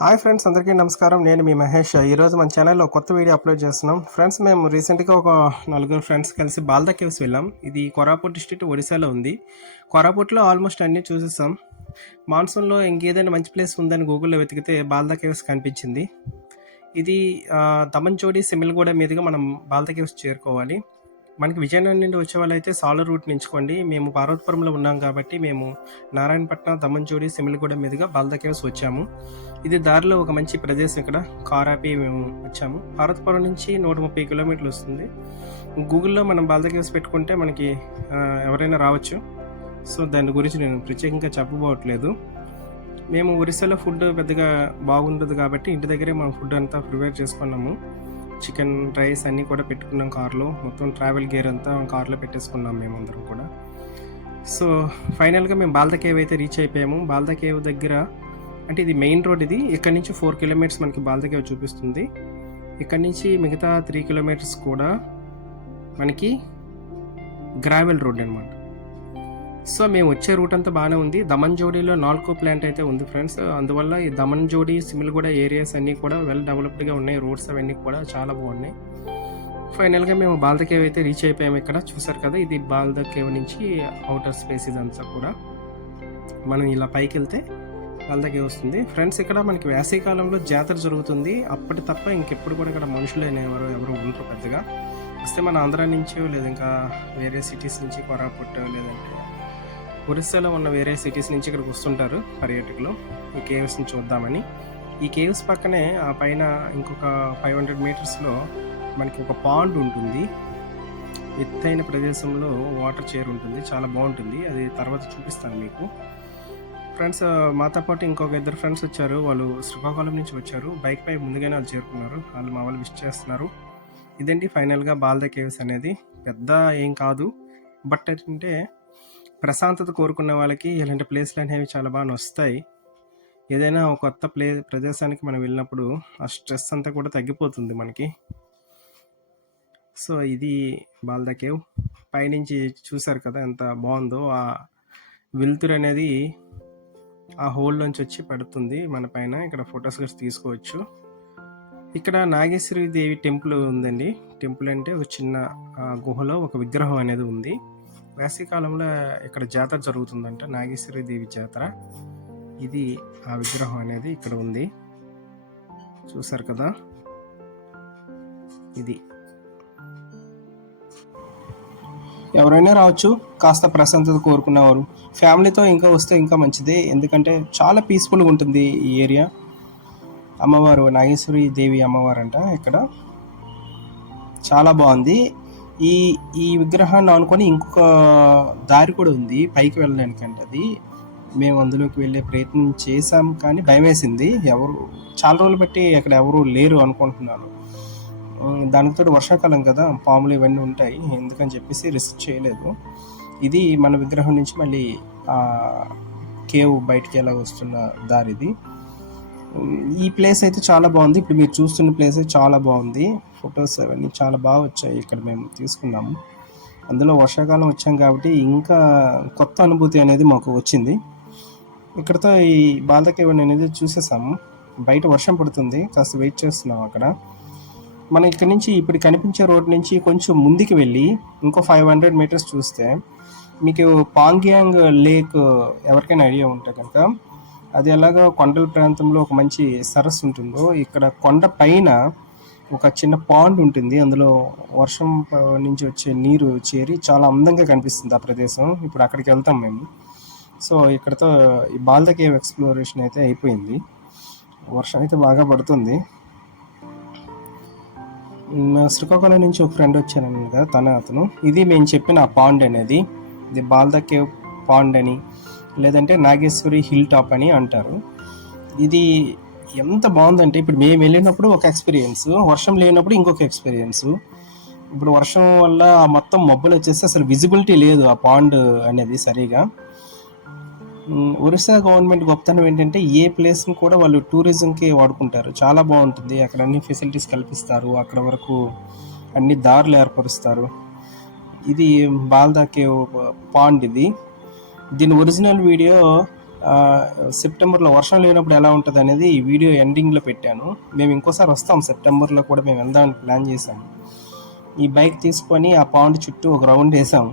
Hi friends, అందరికీ నమస్కారం. నేను మీ మహేష్. ఈరోజు మన ఛానల్లో కొత్త వీడియో అప్లోడ్ చేస్తున్నాం. ఫ్రెండ్స్, మేము రీసెంట్గా ఒక నలుగురు ఫ్రెండ్స్ కలిసి బాల్దా కేవ్స్ వెళ్ళాం. ఇది కోరాపుట్ డిస్ట్రిక్ట్, ఒడిశాలో ఉంది. కోరాపుట్లో ఆల్మోస్ట్ అన్నీ చూసేసాం. మాన్సూన్లో ఇంకేదైనా మంచి ప్లేస్ ఉందని గూగుల్లో వెతికితే బాల్దా కేవ్స్ కనిపించింది. ఇది దమన్జోడి సిమిల్గూడ మీదుగా మనం బాల్దా కేవ్స్ చేరుకోవాలి. మనకి విజయనగరం నుండి వచ్చే వాళ్ళైతే సాలూరు రూట్ ఎంచుకోండి. మేము పార్వతీపురంలో ఉన్నాం కాబట్టి మేము నారాయణపట్నం, దమన్జోడి, సిమిల్గూడ మీదుగా బాల్దా కేవ్స్ వచ్చాము. ఇది దారిలో ఒక మంచి ప్రదేశం. ఇక్కడ కార్ ఆపి మేము వచ్చాము. పార్వతీపురం నుంచి 130 కిలోమీటర్లు వస్తుంది. గూగుల్లో మనం బాల్దా కేవ్స్ పెట్టుకుంటే మనకి ఎవరైనా రావచ్చు. సో దాని గురించి నేను ప్రత్యేకంగా చెప్పబోవట్లేదు. మేము ఒరిస్సాలో ఫుడ్ పెద్దగా బాగుండదు కాబట్టి ఇంటి దగ్గరే మనం ఫుడ్ అంతా ప్రిపేర్ చేసుకున్నాము. చికెన్, రైస్ అన్నీ కూడా పెట్టుకున్నాం కార్లో. మొత్తం ట్రావెల్ గేర్ అంతా కార్లో పెట్టేసుకున్నాం మేమందరం కూడా. సో ఫైనల్గా మేము బాల్దా కేవ్ అయితే రీచ్ అయిపోయాము. బాల్దా కేవ్ దగ్గర అంటే ఇది మెయిన్ రోడ్. ఇది ఇక్కడ నుంచి 4 కిలోమీటర్స్ మనకి బాల్దా కేవ్ చూపిస్తుంది. ఇక్కడ నుంచి మిగతా 3 కిలోమీటర్స్ కూడా మనకి గ్రావెల్ రోడ్ అనమాట. సో మేము వచ్చే రూట్ అంతా బాగానే ఉంది. దమన్జోడిలో నాల్కో ప్లాంట్ అయితే ఉంది ఫ్రెండ్స్. అందువల్ల ఈ దమన్జోడి, సిమిల్గూడ ఏరియాస్ అన్నీ కూడా వెల్ డెవలప్డ్గా ఉన్నాయి. రోడ్స్ అవన్నీ కూడా చాలా బాగున్నాయి. ఫైనల్గా మేము బాల్దా కేవ్ అయితే రీచ్ అయిపోయాము. ఇక్కడ చూసారు కదా, ఇది బాల్దా కేవ్ నుంచి అవుటర్ స్పేస్ ఇదంతా కూడా. మనం ఇలా పైకి వెళ్తే బాల్దా కేవ్ వస్తుంది ఫ్రెండ్స్. ఇక్కడ మనకి వేసవికాలంలో జాతర జరుగుతుంది. అప్పటి తప్ప ఇంకెప్పుడు కూడా ఇక్కడ మనుషులు ఎవరు ఉండరు పెద్దగా. వస్తే మన ఆంధ్ర నుంచి లేదా ఇంకా వేరే సిటీస్ నుంచి, కోరాపుట్ లేదంటే ఒరిస్సాలో ఉన్న వేరే సిటీస్ నుంచి ఇక్కడికి వస్తుంటారు పర్యాటకులు ఈ కేవ్స్ని చూద్దామని. ఈ కేవ్స్ పక్కనే ఆ పైన ఇంకొక 500 మీటర్స్లో మనకి ఒక పాండ్ ఉంటుంది. ఎత్తైన ప్రదేశంలో వాటర్ చేరు ఉంటుంది, చాలా బాగుంటుంది. అది తర్వాత చూపిస్తాను మీకు. ఫ్రెండ్స్, మాతో పాటు ఇంకొక 2 ఫ్రెండ్స్ వచ్చారు. వాళ్ళు శ్రీకాకుళం నుంచి వచ్చారు. బైక్ పై ముందుగానే వాళ్ళు చేరుకున్నారు. వాళ్ళు మా వాళ్ళు విష్ చేస్తున్నారు. ఇదేంటి ఫైనల్గా బాల్దా కేవ్స్ అనేది. పెద్ద ఏం కాదు, బట్ అంటే ప్రశాంతత కోరుకున్న వాళ్ళకి ఇలాంటి ప్లేస్లు అనేవి చాలా బాగా వస్తాయి. ఏదైనా ఒక కొత్త ప్రదేశానికి మనం వెళ్ళినప్పుడు ఆ స్ట్రెస్ అంతా కూడా తగ్గిపోతుంది మనకి. సో ఇది బాల్దా కేవ్. పైనుంచి చూసారు కదా ఎంత బాగుందో. ఆ వెలుతురు అనేది ఆ హోల్ నుంచి వచ్చి పడుతుంది మన పైన. ఇక్కడ ఫొటోస్ కూడా తీసుకోవచ్చు. ఇక్కడ నాగేశ్వరి దేవి టెంపుల్ ఉందండి. టెంపుల్ అంటే ఒక చిన్న గుహలో ఒక విగ్రహం అనేది ఉంది. వేసవికాలంలో ఇక్కడ జాతర జరుగుతుందంట, నాగేశ్వరి దేవి జాతర. ఇది ఆ విగ్రహం అనేది ఇక్కడ ఉంది. చూసారు కదా, ఇది. ఎవరైనా రావచ్చు, కాస్త ప్రశాంతత కోరుకునేవారు. ఫ్యామిలీతో ఇంకా వస్తే ఇంకా మంచిదే, ఎందుకంటే చాలా పీస్ఫుల్గా ఉంటుంది ఈ ఏరియా. అమ్మవారు నాగేశ్వరి దేవి అమ్మవారు అంట ఇక్కడ. చాలా బాగుంది. ఈ విగ్రహాన్ని అనుకొని ఇంకొక దారి కూడా ఉంది పైకి వెళ్ళడానికి. అంటే అది మేము అందులోకి వెళ్ళే ప్రయత్నం చేసాం, కానీ భయం వేసింది. చాలా రోజులు బట్టి అక్కడ ఎవరు లేరు అనుకుంటున్నాను. దానితో వర్షాకాలం కదా, పాములు ఇవన్నీ ఉంటాయి, ఎందుకని చెప్పేసి రిస్క్ చేయలేదు. ఇది మన విగ్రహం నుంచి మళ్ళీ కేవ్ బయటికి ఎలా వస్తున్న దారిది. ఈ ప్లేస్ అయితే చాలా బాగుంది. ఇప్పుడు మీరు చూస్తున్న ప్లేస్ అయితే చాలా బాగుంది. ఫొటోస్ అవన్నీ చాలా బాగా వచ్చాయి ఇక్కడ మేము తీసుకున్నాము. అందులో వర్షాకాలం వచ్చాం కాబట్టి ఇంకా కొత్త అనుభూతి అనేది మాకు వచ్చింది. ఇక్కడతో ఈ బాల్దా కేవ్ అనేది చూసేసాము. బయట వర్షం పడుతుంది, కాస్త వెయిట్ చేస్తున్నాం అక్కడ. మనం ఇక్కడ నుంచి ఇప్పుడు కనిపించే రోడ్ నుంచి కొంచెం ముందుకు వెళ్ళి ఇంకో 500 మీటర్స్ చూస్తే మీకు పాంగ్యాంగ్ లేక్ ఎవరికైనా ఐడియా ఉంటే కనుక, అది ఎలాగో కొండల ప్రాంతంలో ఒక మంచి సరస్సు ఉంటుందో, ఇక్కడ కొండ పైన ఒక చిన్న పాండ్ ఉంటుంది. అందులో వర్షం నుంచి వచ్చే నీరు చేరి చాలా అందంగా కనిపిస్తుంది ఆ ప్రదేశం. ఇప్పుడు అక్కడికి వెళ్తాం మేము. సో ఇక్కడతో ఈ బాల్దా కేవ్ ఎక్స్ప్లోరేషన్ అయితే అయిపోయింది. వర్షం అయితే బాగా పడుతుంది. శ్రీకాకుళం నుంచి ఒక ఫ్రెండ్ వచ్చాను కదా, అతను ఇది మేము చెప్పిన ఆ పాండ్ అనేది. ఇది బాల్దా కేవ్ పాండ్ అని, లేదంటే నాగేశ్వరి హిల్ టాప్ అని అంటారు. ఇది ఎంత బాగుందంటే, ఇప్పుడు మేము వెళ్ళినప్పుడు ఒక ఎక్స్పీరియన్స్, వర్షం లేనప్పుడు ఇంకొక ఎక్స్పీరియన్స్. ఇప్పుడు వర్షం వల్ల మొత్తం మబ్బులు వచ్చేసి అసలు విజిబిలిటీ లేదు ఆ పాండ్ అనేది సరిగా. ఒరిస్సా గవర్నమెంట్ గొప్పతనం ఏంటంటే ఏ ప్లేస్ని కూడా వాళ్ళు టూరిజంకి వాడుకుంటారు. చాలా బాగుంటుంది. అక్కడ అన్ని ఫెసిలిటీస్ కల్పిస్తారు. అక్కడ వరకు అన్ని దారులు ఏర్పరుస్తారు. ఇది బాల్దా కేవ్ పాండ్. ఇది దీని ఒరిజినల్ వీడియో సెప్టెంబర్లో వర్షం లేనప్పుడు ఎలా ఉంటుంది అనేది ఈ వీడియో ఎండింగ్లో పెట్టాను. మేము ఇంకోసారి వస్తాం సెప్టెంబర్లో కూడా, మేము వెళ్దామని ప్లాన్ చేసాము. ఈ బైక్ తీసుకొని ఆ పాండ్ చుట్టూ ఒక రౌండ్ వేసాము.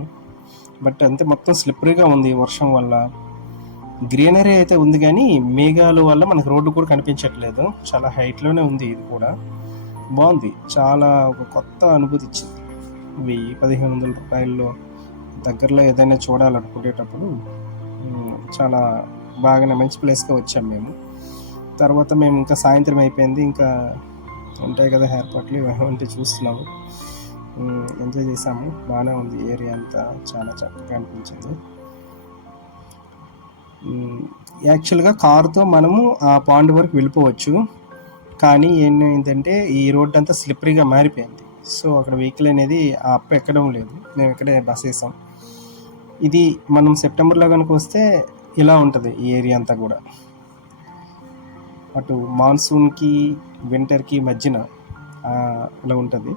బట్ అంతే, మొత్తం స్లిప్పరీగా ఉంది వర్షం వల్ల. గ్రీనరీ అయితే ఉంది కానీ మేఘాలు వల్ల మనకు రోడ్డు కూడా కనిపించట్లేదు. చాలా హైట్లోనే ఉంది. ఇది కూడా బాగుంది, చాలా ఒక కొత్త అనుభూతి ఇచ్చింది. 1000-1500 రూపాయల్లో దగ్గరలో ఏదైనా చూడాలనుకునేటప్పుడు చాలా బాగానే మంచి ప్లేస్గా వచ్చాము మేము. తర్వాత మేము ఇంకా సాయంత్రం అయిపోయింది, ఇంకా ఉంటాయి కదా ఏర్పాట్లు, ఇవన్నీ చూస్తున్నాము. ఎంజాయ్ చేసాము, బాగానే ఉంది. ఏరియా అంతా చాలా చక్కగా అనిపించింది. యాక్చువల్గా కారుతో మనము ఆ పాండ్ వరకు వెళ్ళిపోవచ్చు, కానీ ఏంటంటే ఈ రోడ్ అంతా స్లిప్పరీగా మారిపోయింది. సో అక్కడ వెహికల్ అనేది ఆ అప్ ఎక్కడం లేదు. మేము ఇక్కడే బస్ వేసాం. ఇది మనం సెప్టెంబర్లో కనుక వస్తే ఇలా ఉంటుంది ఈ ఏరియా అంతా కూడా. అటు మాన్సూన్కి వింటర్కి మధ్యన అలా ఉంటుంది.